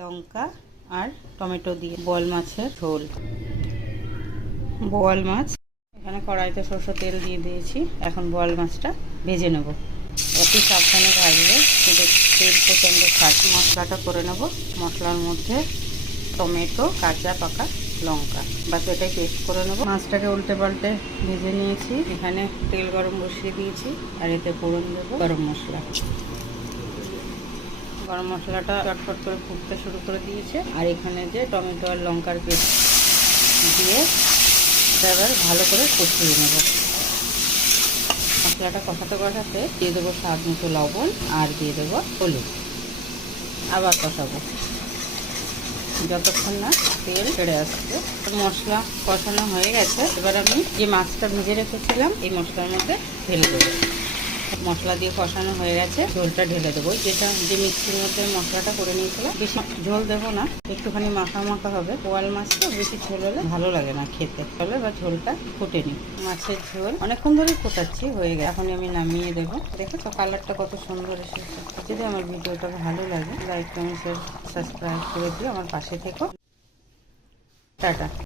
লঙ্কা আর tomato দিয়ে বোয়াল মাছের ঝোল। বোয়াল মাছ এখানে কড়াইতে সরষের তেল দিয়ে দিয়েছি। এখন বোয়াল মাছটা ভেজে নেব। একটু সাবধানে ভাজবে, কিন্তু তেল প্রচণ্ড খাট। মশলাটা করে নেব। মশলার মধ্যে টমেটো, কাঁচা পাকা লঙ্কা, বাস এটাই পেস্ট করে নেব। মাছটাকে উল্টে পাল্টে ভেজে নিয়েছি। এখানে তেল গরম বসিয়ে দিয়েছি, আর এতে ফোড়ন দেবো গরম মশলা। গরম মশলাটা চটপট করে ফুটতে শুরু করে দিয়েছে, আর এখানে যে টমেটো আর লঙ্কার পেস্ট দিয়ে এটা এবার ভালো করে কষিয়ে নেব। মশলাটা কষাতে কষাতে দিয়ে দেবো স্বাদ মতো লবণ, আর দিয়ে দেবো হলুদ। আবার কষাবো যতক্ষণ না তেল ছেড়ে আসছে। মশলা কষানো হয়ে গেছে। এবার আমি যে মাছটা ভেজে রেখেছিলাম এই মশলার মধ্যে ঢেলে দেবো। মশলা দিয়ে কষানো হয়ে গেছে, ঝোলটা ঢেলে দেবো। যে মিক্সির মধ্যে মশলাটা করে নিয়েছিলাম, বেশি ঝোল দেবো না, একটুখানি মাখা মাখা হবে। বোয়াল মাছ তো বেশি ঝোল হলে ভালো লাগে না খেতে। তাহলে বা ঝোলটা ফুটে নি। মাছের ঝোল অনেকক্ষণ ধরে ফোটাচ্ছি, হয়ে গেছে। এখন আমি নামিয়ে দেবো। দেখো তো কালারটা কত সুন্দর এসেছে। যদি আমার ভিডিওটা ভালো লাগে, লাইক কমেন্ট শেয়ার সাবস্ক্রাইব করে দিও। আমার পাশে থেকো। টাটা।